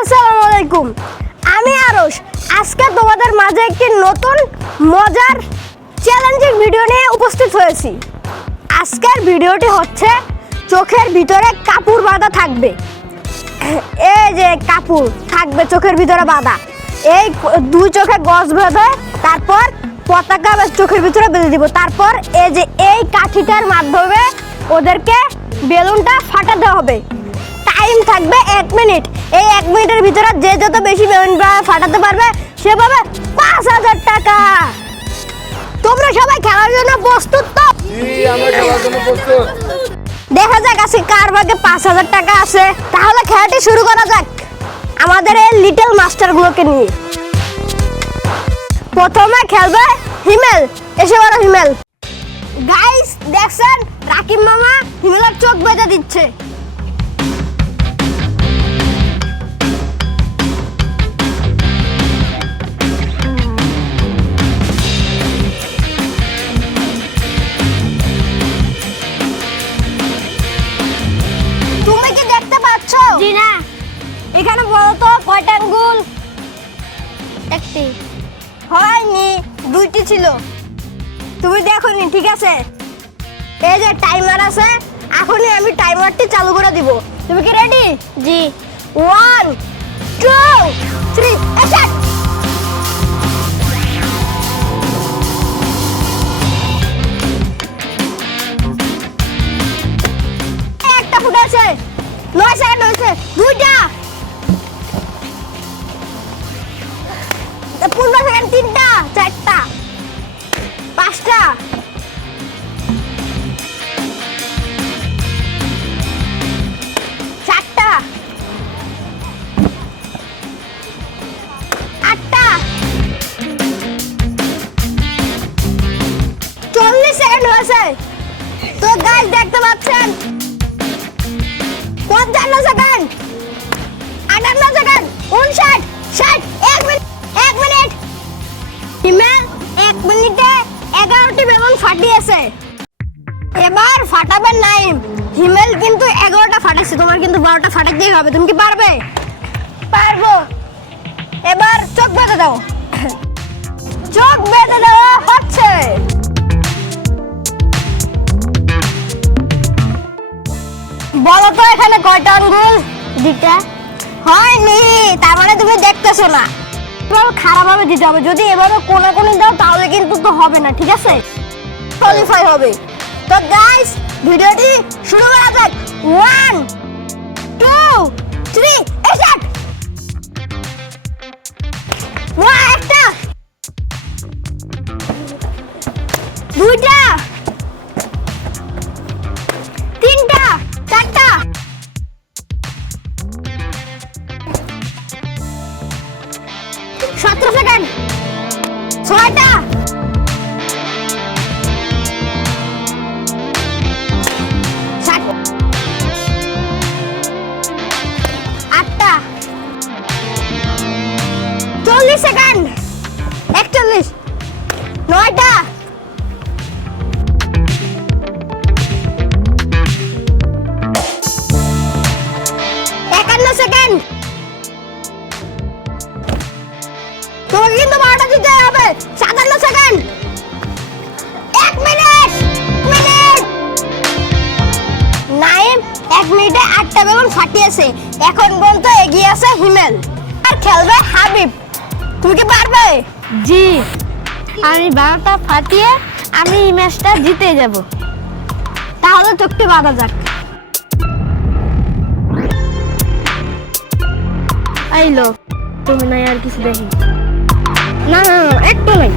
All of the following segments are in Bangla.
আসসালামু আলাইকুম। আমি আরশ। আজকে তোমাদের মাঝে একটি নতুন মজার চ্যালেঞ্জিং ভিডিও নিয়ে উপস্থিত হয়েছি। আজকের ভিডিওটি হচ্ছে চোখের ভিতরে কাপড় বাঁধা থাকবে। এই যে কাপড়, থাকবে চোখের ভিতরে বাঁধা। এই দুই চোখে গজ বেঁধে, তারপর পতাকা চোখের ভিতরে বেঁধে দিব। তারপর এই যে এই কাঠিটার মাধ্যমে ওদেরকে বেলুনটা ফাটাতে হবে। টাইম থাকবে এক মিনিট। এক মিনিটের ভিতরে যে যত বেশি বেলুন ফাটাতে পারবে সে পাবে পাঁচ হাজার টাকা। তোমরা সবাই খেলার জন্য প্রস্তুত তো? জি আমরা খেলার জন্য প্রস্তুত। দেখা যাক আজকে কার ভাগে পাঁচ হাজার টাকা আছে। তাহলে খেলাটি শুরু করা যাক। আমাদের এই লিটল মাস্টারগুলোকে নিয়ে। প্রথমে খেলবে হিমেল। এসে বলো হিমেল। গাইস দেখছেন? রাকিব মামা হিমেলের চোখ বেঁধে দিচ্ছে। দুইটি ছিল। তুমি দেখোনি ঠিক আছে? এই যে টাইমার আছে এখনই আমি টাইমারটি চালু করে দিব। তুমি কি রেডি জি। ওয়ান টু থ্রি অ্যাকশন একটা ফুটে আছে। নয় সেকেন্ড হয়েছে দুইটা! পনেরো সেকেন্ড তিনটা চারটা। পাঁচটা। আটটা। চল্লিশ সেকেন্ড তো গাছ দেখতে পাচ্ছেন? পঞ্চান্ন সেকেন্ড আটান্ন সেকেন্ড উনষাট, ষাট, এক মিনিট এক মিনিট। হিমেল এক মিনিটে ফাটিয়েছে এবার ফাটাবেন নাইম। হিমেল কিন্তু এগারোটা ফাটাচ্ছে তোমার কিন্তু বারোটা ফাটাতেই হবে। তুমি কি পারবে? পারব। এবার চোখ বেঁধে দাও। চোখ বেঁধে দেওয়া হচ্ছে। বলো তো এখানে কয়টা আঙ্গুল? দুইটা। হয়নি তার মানে তুমি দেখতেছো না। এভাবে খারাপভাবে দিতে হবে। যদি এভাবে কোনা কোনি দাও তাহলে কিন্তু তো হবে না ঠিক আছে? কোয়ালিফাই হবে। তো গাইস ভিডিওটি শুরু করা যাক। ওয়ান টু থ্রি স্টার্ট একচল্লিশ নয়টা। এক মিনিট আটটা ফাটিয়েছে। এখন পর্যন্ত এগিয়ে আছে হিমেল। আর খেলবে হাবিব। তুমি কি পারবে? জি। আমি বারোটা ফাটিয়ে আমি এই ম্যাচটা জিতে যাব। তাহলে চোখটি বাঁধা যাক। আইলো তুমি নাই আর কিছু দেখি। না না, একটু নাই।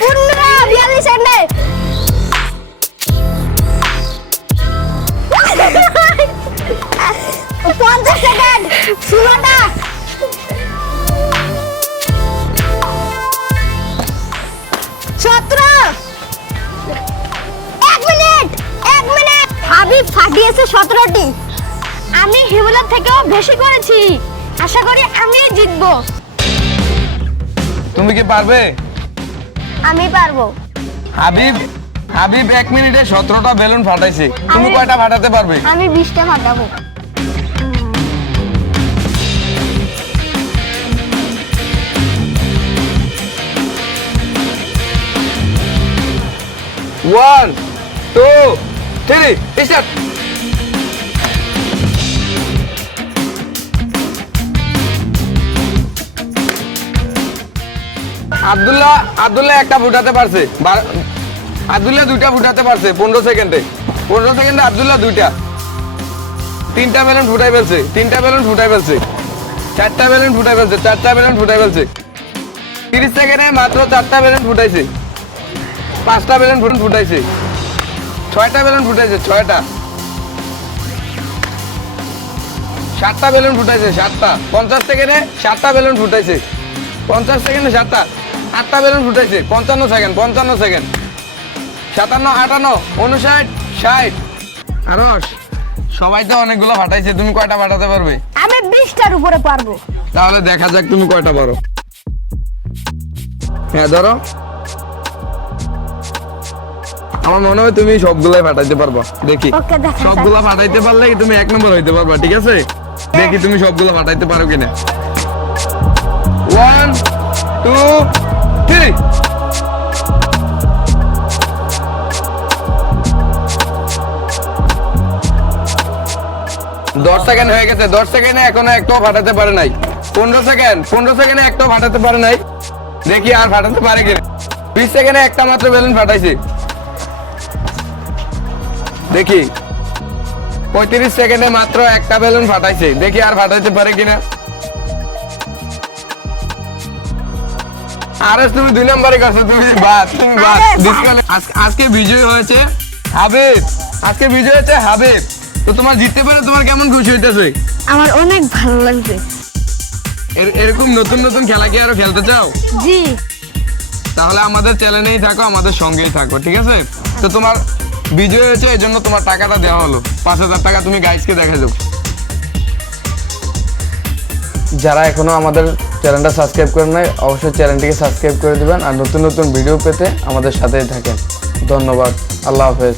বন্ধুরা বিয়াল্লিশ এন্ডে পঞ্চাশ সেকেন্ড ষোলোটা সতেরো। এক মিনিট এক মিনিট। হাবিব ফাটিয়েছে সতেরোটি। আমি হিমুলার থেকেও বেশি করেছি। আশা করি আমি জিতবো। তুমি কি পারবে? আমি পারব। হাবিব হাবিব এক মিনিটে সতেরোটা বেলুন ফাটাইছে। তুমি কয়টা ফাটাতে পারবে? আমি বিশটা ফাটাবো। One two three start Abdullah Abdullah একটা ফুটাতে পারছে। আব্দুল্লাহ দুইটা ফুটাতে পারছে, পনেরো সেকেন্ডে। পনেরো সেকেন্ডে আব্দুল্লাহ দুইটা। তিনটা বেলুন ফুটাই ফেলছে, তিনটা বেলুন ফুটাই ফেলছে। চারটা বেলুন ফুটাই ফেলছে, চারটা বেলুন ফুটাই ফেলছে। তিরিশ সেকেন্ডে মাত্র চারটা বেলুন ফুটাইছে পাঁচটা বেলুন ফুটুন ফুটাইছে ছয়টা বেলুন ফুটাইছে ছয়টা। সাতটা বেলুন ফুটাইছে সাতটা। পঞ্চাশ সেকেন্ডে সাতটা বেলুন ফুটাইছে পঞ্চাশ সেকেন্ডে সাতটা। আটটা বেলুন ফুটাইছে পঞ্চান্ন সেকেন্ড পঞ্চান্ন সেকেন্ড সাতান্ন আটান্ন উনষাট ষাট। আরস সবাই তো অনেকগুলো ফাটাইছে তুমি কয়টা ফাটাতে পারবে? আমি বিশটার উপরে পারব। তাহলে দেখা যাক তুমি কয়টা পারো। হ্যাঁ ধরো। আমার মনে হয় তুমি সবগুলাই ফাটাইতে পারবা। দেখি। সবগুলা ফাটাইতে পারলে তুমি এক নম্বর হইতে পারবা ঠিক আছে? দেখি তুমি সবগুলা ফাটাইতে পারো কিনা। ওয়ান টু থ্রি দশ সেকেন্ড হয়ে গেছে, দশ সেকেন্ডে এখনও একটাও ফাটাতে পারে নাই। পনেরো সেকেন্ড পনেরো সেকেন্ডে একটাও ফাটাতে পারে নাই। দেখি আর ফাটাতে পারে কিনা। বিশ সেকেন্ডে একটা মাত্র বেলুন ফাটাইছে দেখি। পঁয়ত্রিশ সেকেন্ডে মাত্র একটা বেলুন ফাটাইছে দেখি আর ফাটাইতে পারে কিনা। আরে তুমি দুই নম্বরে করছ তুমি আজ- আজকে বিজয় হয়েছে হাবিব। আজকে বিজয় হয়েছে হাবিব। তো তোমার জিততে পারে তোমার কেমন খুশি হইতেছে? আমার অনেক ভালো লাগছে। এরকম নতুন নতুন খেলা কি আরও খেলতে চাও? জি। তাহলে আমাদের চ্যানেলেই থাকো আমাদের সঙ্গেই থাকো ঠিক আছে? তো তোমার বিজয় হয়েছে এই জন্য তোমার টাকাটা দেওয়া হলো। পাঁচ হাজার টাকা তুমি গাইজকে দেখা যাও যারা এখনও আমাদের চ্যানেলটা সাবস্ক্রাইব করেন নাই, অবশ্যই চ্যানেলটিকে সাবস্ক্রাইব করে দিবেন আর নতুন নতুন ভিডিও পেতে আমাদের সাথেই থাকেন। ধন্যবাদ। আল্লাহ হাফেজ।